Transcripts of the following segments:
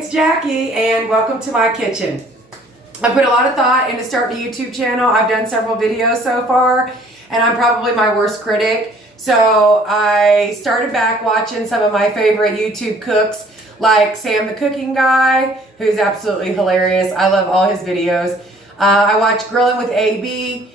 it's Jackie and welcome to my kitchen. I put a lot of thought into starting a YouTube channel. I've done several videos so far and I'm probably my worst critic. So I started back watching some of my favorite YouTube cooks like Sam the Cooking Guy, who's absolutely hilarious. I love all his videos. I watch Grilling with AB.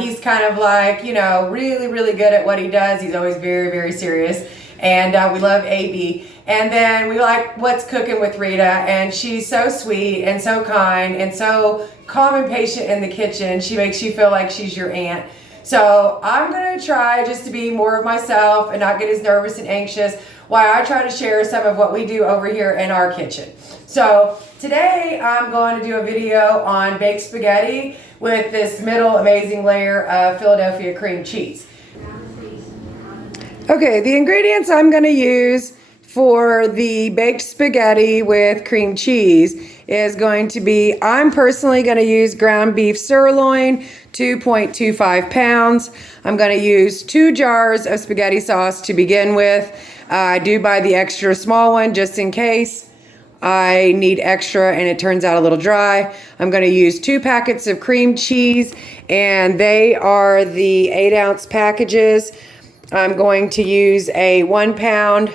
He's kind of like, you know, really good at what he does. He's always very serious. And we love AB. And then we like What's Cooking with Rita, and she's so sweet and so kind and so calm and patient in the kitchen. She makes you feel like she's your aunt. So I'm gonna try just to be more of myself and not get as nervous and anxious while I try to share some of what we do over here in our kitchen. So today I'm going to do a video on baked spaghetti with this middle amazing layer of Philadelphia cream cheese. Okay, the ingredients I'm going to use for the baked spaghetti with cream cheese is going to be, I'm personally going to use ground beef sirloin, 2.25 pounds. I'm going to use 2 jars of spaghetti sauce to begin with. I do buy the extra small one just in case I need extra and it turns out a little dry. I'm going to use 2 packets of cream cheese, and they are the 8-ounce packages. I'm going to use a 1-pound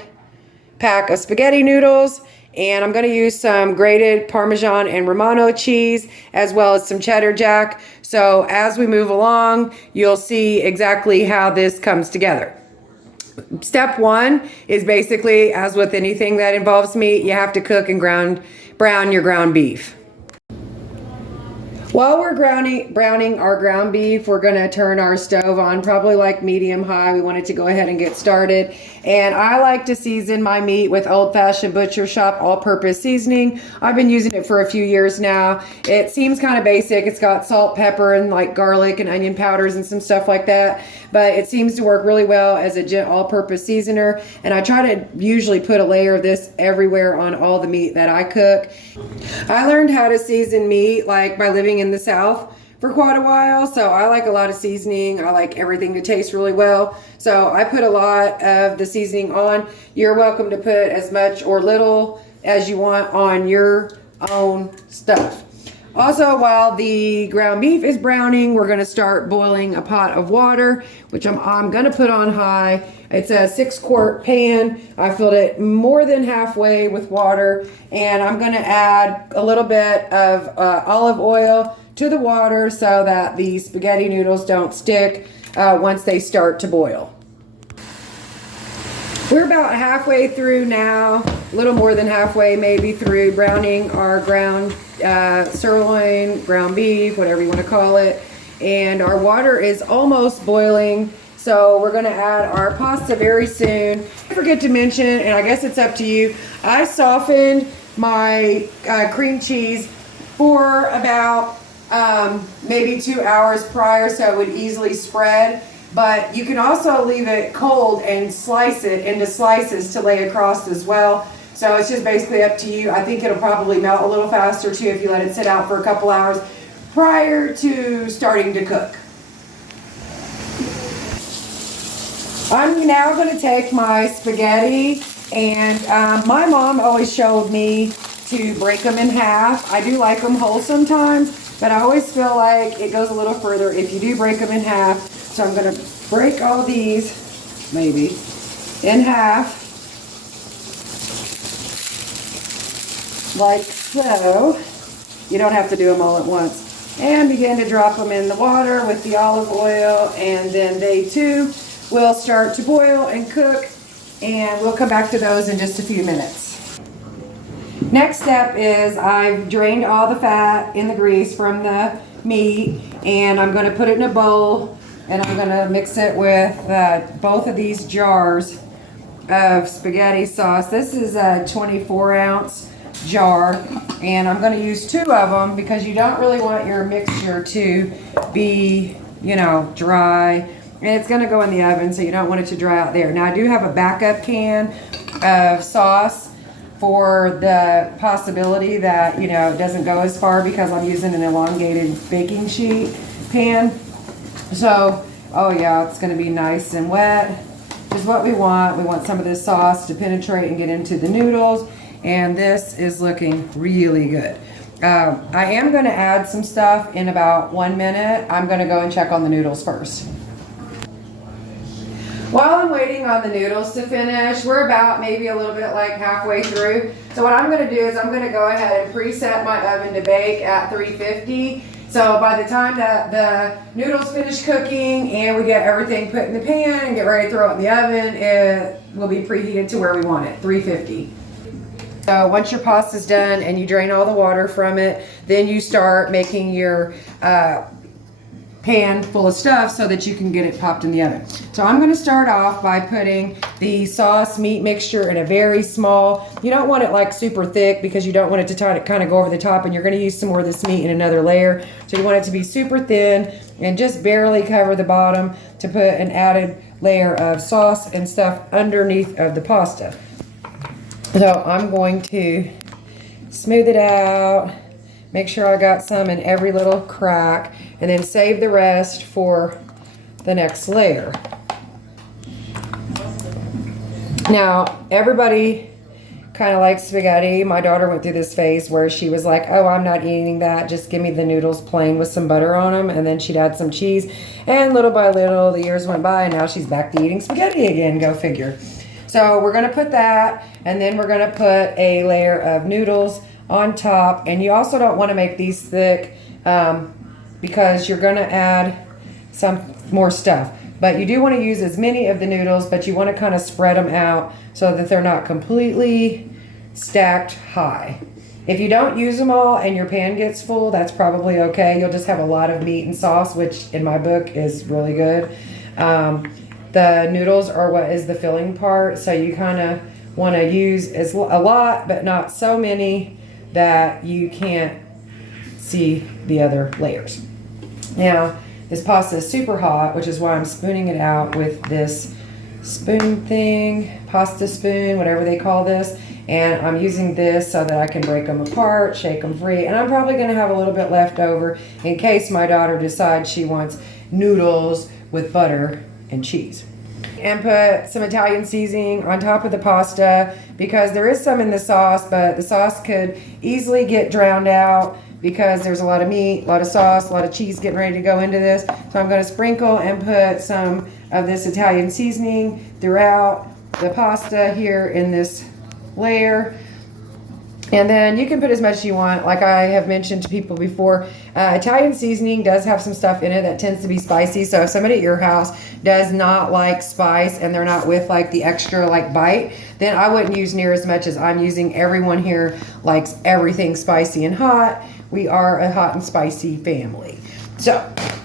pack of spaghetti noodles, and I'm going to use some grated Parmesan and Romano cheese as well as some cheddar jack. So as we move along, you'll see exactly how this comes together. Step 1 is basically, as with anything that involves meat, you have to cook and brown your ground beef. While we're browning our ground beef, we're going to turn our stove on, probably like medium-high. We want it to go ahead and get started. And I like to season my meat with old-fashioned butcher shop all-purpose seasoning. I've been using it for a few years now. It seems kind of basic. It's got salt, pepper, and like garlic and onion powders and some stuff like that. But it seems to work really well as a all-purpose seasoner. And I try to usually put a layer of this everywhere on all the meat that I cook. I learned how to season meat like by living in the South for quite a while, so I like a lot of seasoning. I like everything to taste really well, so I put a lot of the seasoning on. You're welcome to put as much or little as you want on your own stuff. Also, while the ground beef is browning, we're going to start boiling a pot of water, which I'm going to put on high. It's a 6-quart pan. I filled it more than halfway with water, and I'm going to add a little bit of olive oil to the water so that the spaghetti noodles don't stick once they start to boil. We're about halfway through now, a little more than halfway maybe through browning our ground sirloin, ground beef, whatever you want to call it. And our water is almost boiling, so we're going to add our pasta very soon. I forget to mention, and I guess it's up to you, I softened my cream cheese for about maybe 2 hours prior so it would easily spread. But you can also leave it cold and slice it into slices to lay across as well. So it's just basically up to you. I think it'll probably melt a little faster too if you let it sit out for a couple hours prior to starting to cook. I'm now going to take my spaghetti, and my mom always showed me to break them in half. I do like them whole sometimes, but I always feel like it goes a little further if you do break them in half. So I'm going to break all these, maybe, in half, like so. You don't have to do them all at once. And begin to drop them in the water with the olive oil, and then they too will start to boil and cook, and we'll come back to those in just a few minutes. Next step is I've drained all the fat and the grease from the meat, and I'm going to put it in a bowl. And I'm going to mix it with both of these jars of spaghetti sauce. This is a 24-ounce jar, and I'm going to use 2 of them because you don't really want your mixture to be, you know, dry. And it's going to go in the oven, so you don't want it to dry out there. Now, I do have a backup can of sauce for the possibility that, you know, it doesn't go as far because I'm using an elongated baking sheet pan. So, oh yeah, it's going to be nice and wet, which is what we want. We want some of this sauce to penetrate and get into the noodles. and this is looking really good. I am going to add some stuff in about 1 minute. I'm going to go and check on the noodles first. While I'm waiting on the noodles to finish, we're about maybe a little bit like halfway through. So what I'm going to do is I'm going to go ahead and preset my oven to bake at 350. So by the time that the noodles finish cooking and we get everything put in the pan and get ready to throw it in the oven, it will be preheated to where we want it, 350. So once your pasta's done and you drain all the water from it, then you start making your pan full of stuff so that you can get it popped in the oven. So I'm going to start off by putting the sauce meat mixture in a very small, you don't want it like super thick because you don't want it to kind of go over the top, and you're going to use some more of this meat in another layer. So you want it to be super thin and just barely cover the bottom to put an added layer of sauce and stuff underneath of the pasta. So I'm going to smooth it out, make sure I got some in every little crack, and then save the rest for the next layer. Now, everybody kind of likes spaghetti. My daughter went through this phase where she was like, oh, I'm not eating that. Just give me the noodles plain with some butter on them. And then she'd add some cheese. And little by little, the years went by, and now she's back to eating spaghetti again. Go figure. So we're going to put that, and then we're going to put a layer of noodles on top. And you also don't want to make these thick because you're going to add some more stuff. But you do want to use as many of the noodles, but you want to kind of spread them out so that they're not completely stacked high. If you don't use them all and your pan gets full, that's probably okay. You'll just have a lot of meat and sauce, which in my book is really good. The noodles are what is the filling part, so you kind of want to use a lot, but not so many that you can't see the other layers. Now, this pasta is super hot, which is why I'm spooning it out with this spoon thing, pasta spoon, whatever they call this. And I'm using this so that I can break them apart, shake them free. And I'm probably going to have a little bit left over in case my daughter decides she wants noodles with butter and cheese. And put some Italian seasoning on top of the pasta because there is some in the sauce, but the sauce could easily get drowned out because there's a lot of meat, a lot of sauce, a lot of cheese getting ready to go into this. So I'm going to sprinkle and put some of this Italian seasoning throughout the pasta here in this layer. And then you can put as much as you want. Like I have mentioned to people before, Italian seasoning does have some stuff in it that tends to be spicy. So if somebody at your house does not like spice and they're not with like the extra like bite, then I wouldn't use near as much as I'm using. Everyone here likes everything spicy and hot. We are a hot and spicy family. So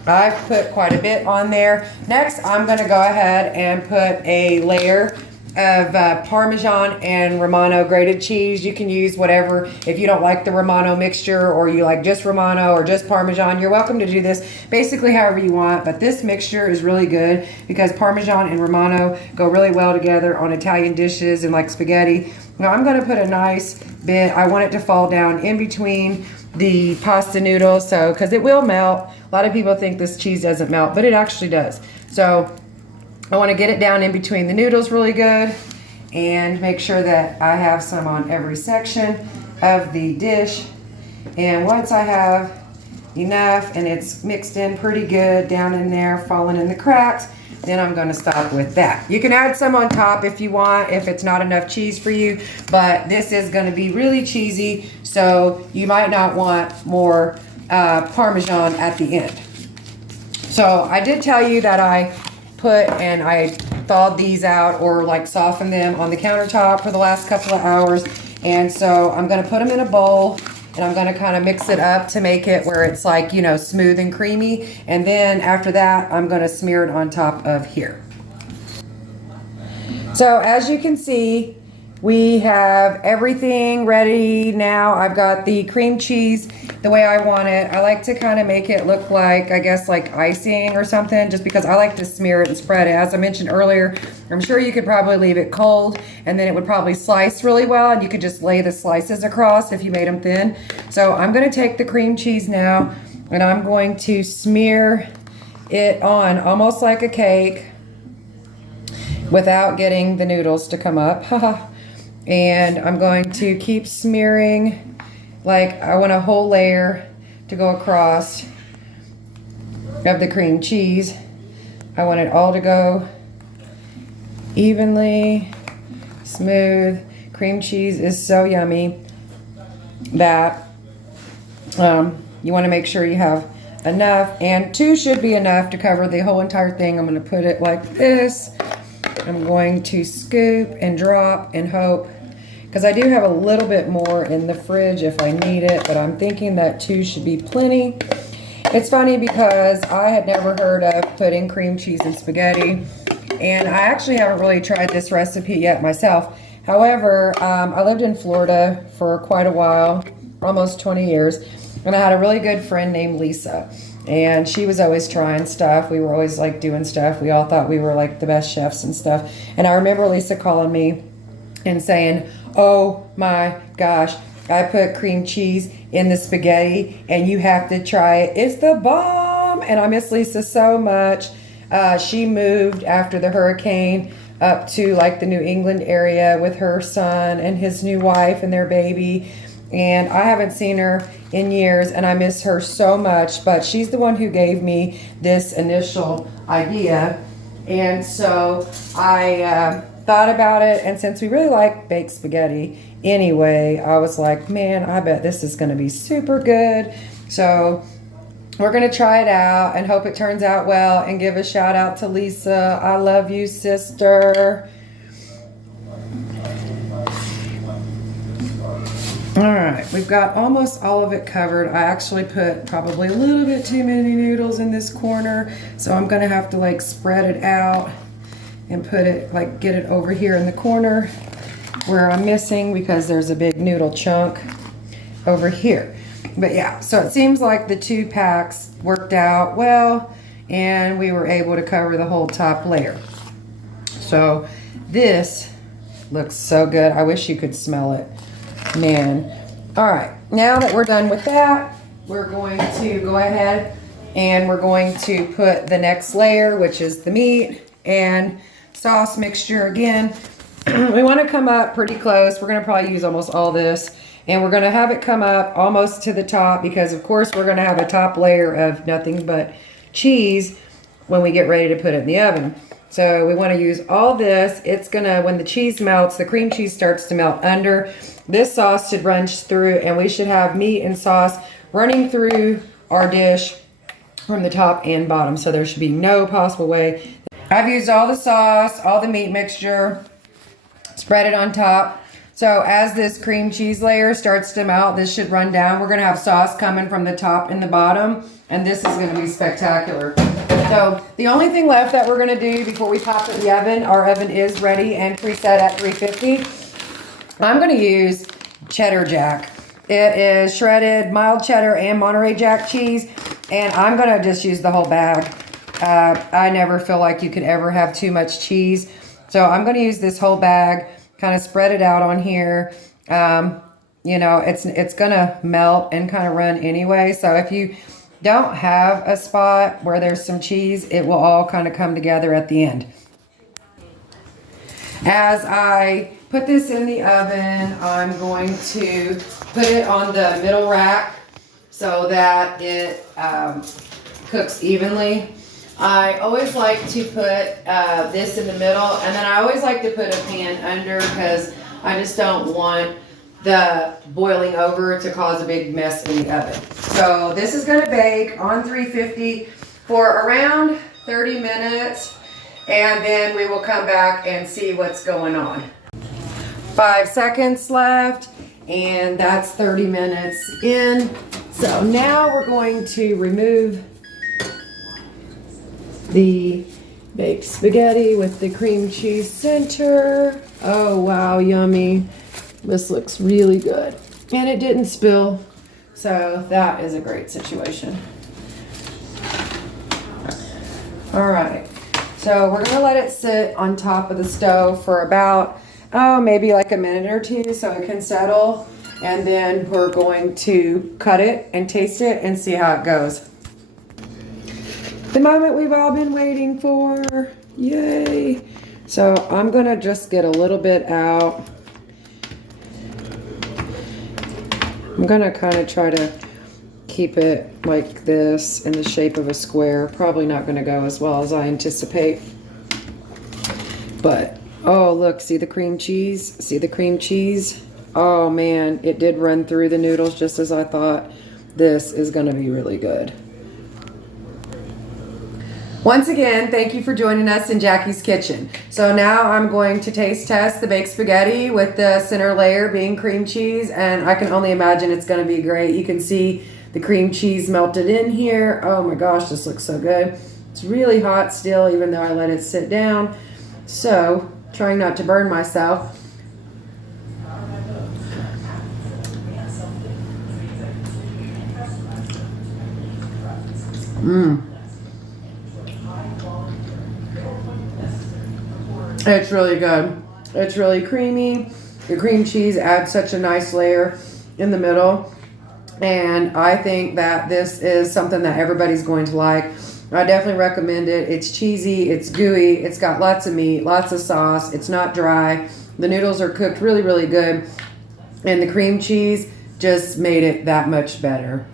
I've put quite a bit on there. Next, I'm going to go ahead and put a layer of Parmesan and Romano grated cheese. You can use whatever. If you don't like the Romano mixture, or you like just Romano or just Parmesan, you're welcome to do this basically however you want. But this mixture is really good because Parmesan and Romano go really well together on Italian dishes and like spaghetti. Now I'm going to put a nice bit. I want it to fall down in between the pasta noodles, so because it will melt. A lot of people think this cheese doesn't melt, but it actually does. So I want to get it down in between the noodles really good and make sure that I have some on every section of the dish. And once I have enough and it's mixed in pretty good down in there, falling in the cracks, then I'm going to stop with that. You can add some on top if you want, if it's not enough cheese for you, but this is going to be really cheesy, so you might not want more Parmesan at the end. So I did tell you that I thawed these out or like softened them on the countertop for the last couple of hours. And so I'm going to put them in a bowl and I'm going to kind of mix it up to make it where it's like, you know, smooth and creamy. And then after that, I'm going to smear it on top of here. So as you can see, we have everything ready now. I've got the cream cheese the way I want it. I like to kind of make it look like, I guess, like icing or something, just because I like to smear it and spread it. As I mentioned earlier, I'm sure you could probably leave it cold and then it would probably slice really well, and you could just lay the slices across if you made them thin. So I'm going to take the cream cheese now and I'm going to smear it on almost like a cake without getting the noodles to come up. And I'm going to keep smearing, like I want a whole layer to go across of the cream cheese. I want it all to go evenly, smooth. Cream cheese is so yummy that you want to make sure you have enough, and 2 should be enough to cover the whole entire thing. I'm going to put it like this. I'm going to scoop and drop and hope, because I do have a little bit more in the fridge if I need it, but I'm thinking that 2 should be plenty. It's funny because I had never heard of putting cream cheese in spaghetti, and I actually haven't really tried this recipe yet myself. However, I lived in Florida for quite a while, almost 20 years, and I had a really good friend named Lisa, and she was always trying stuff. We were always like doing stuff. We all thought we were like the best chefs and stuff. And I remember Lisa calling me and saying, "Oh my gosh, I put cream cheese in the spaghetti and you have to try it. It's the bomb." And I miss Lisa so much. She moved after the hurricane up to like the New England area with her son and his new wife and their baby. And I haven't seen her in years, and I miss her so much. But she's the one who gave me this initial idea. And so I thought about it, and since we really like baked spaghetti anyway, I was like, man, I bet this is going to be super good. So we're going to try it out and hope it turns out well, and give a shout out to Lisa. I love you, sister. All right, we've got almost all of it covered. I actually put probably a little bit too many noodles in this corner, so I'm going to have to like spread it out and put it, like get it over here in the corner where I'm missing, because there's a big noodle chunk over here. But yeah, so it seems like the 2 packs worked out well, and we were able to cover the whole top layer. So this looks so good. I wish you could smell it, man. All right, now that we're done with that, we're going to go ahead and we're going to put the next layer, which is the meat and sauce mixture again. We want to come up pretty close. We're going to probably use almost all this, and we're going to have it come up almost to the top, because of course we're going to have a top layer of nothing but cheese when we get ready to put it in the oven. So we want to use all this. It's going to, when the cheese melts, the cream cheese starts to melt under. This sauce should run through, and we should have meat and sauce running through our dish from the top and bottom. So there should be no possible way. I've used all the sauce, all the meat mixture, spread it on top. So as this cream cheese layer starts to melt, this should run down. We're going to have sauce coming from the top and the bottom, and this is going to be spectacular. So the only thing left that we're going to do before we pop it in the oven, our oven is ready and preset at 350. I'm going to use cheddar jack. It is shredded mild cheddar and Monterey Jack cheese, and I'm going to just use the whole bag. I never feel like you can ever have too much cheese. So I'm going to use this whole bag, kind of spread it out on here. You know, it's going to melt and kind of run anyway. So if you don't have a spot where there's some cheese, it will all kind of come together at the end. As I put this in the oven, I'm going to put it on the middle rack so that it cooks evenly. I always like to put this in the middle, and then I always like to put a pan under, because I just don't want the boiling over to cause a big mess in the oven. So this is going to bake on 350 for around 30 minutes, and then we will come back and see what's going on. 5 seconds left, and that's 30 minutes in. So now we're going to remove the baked spaghetti with the cream cheese center. Oh wow, yummy. This looks really good. And it didn't spill, so that is a great situation. All right, so we're gonna let it sit on top of the stove for about, maybe like a minute or two so it can settle. And then we're going to cut it and taste it and see how it goes. The moment we've all been waiting for. Yay. So I'm gonna just get a little bit out I'm gonna kind of try to keep it like this in the shape of a square. Probably not gonna go as well as I anticipate. But, oh look, see the cream cheese? See the cream cheese? Oh man, it did run through the noodles just as I thought. This is gonna be really good. Once again, thank you for joining us in Jackie's Kitchen. So now I'm going to taste test the baked spaghetti with the center layer being cream cheese, and I can only imagine it's going to be great. You can see the cream cheese melted in here. Oh my gosh, this looks so good. It's really hot still, even though I let it sit down. So, trying not to burn myself. It's really good. It's really creamy. The cream cheese adds such a nice layer in the middle. And I think that this is something that everybody's going to like. I definitely recommend it. It's cheesy, it's gooey, it's got lots of meat, lots of sauce, it's not dry. The noodles are cooked really, really good. And the cream cheese just made it that much better.